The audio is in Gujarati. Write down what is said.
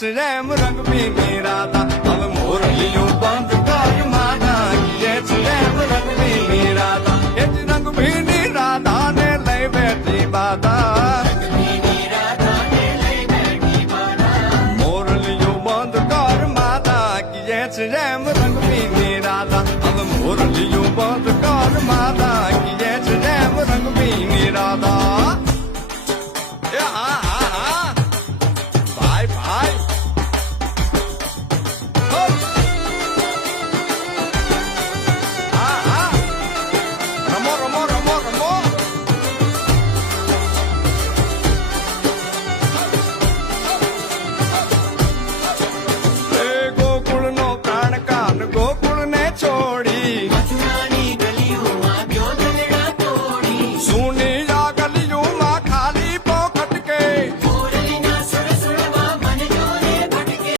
છે એમ રંગ ભીની રાધા હવે મોરલીયું બંધ કર માતા કીએ છે એમ રંગ ભીની રાધા એ જ રંગ ભીની રાધા ને લઈ બેઠી બાધા મોરલીયું બંધ કર માતા કીએ છે એમ રંગ ભીની રાધા હવે મોરલીયું બંધ કર માતા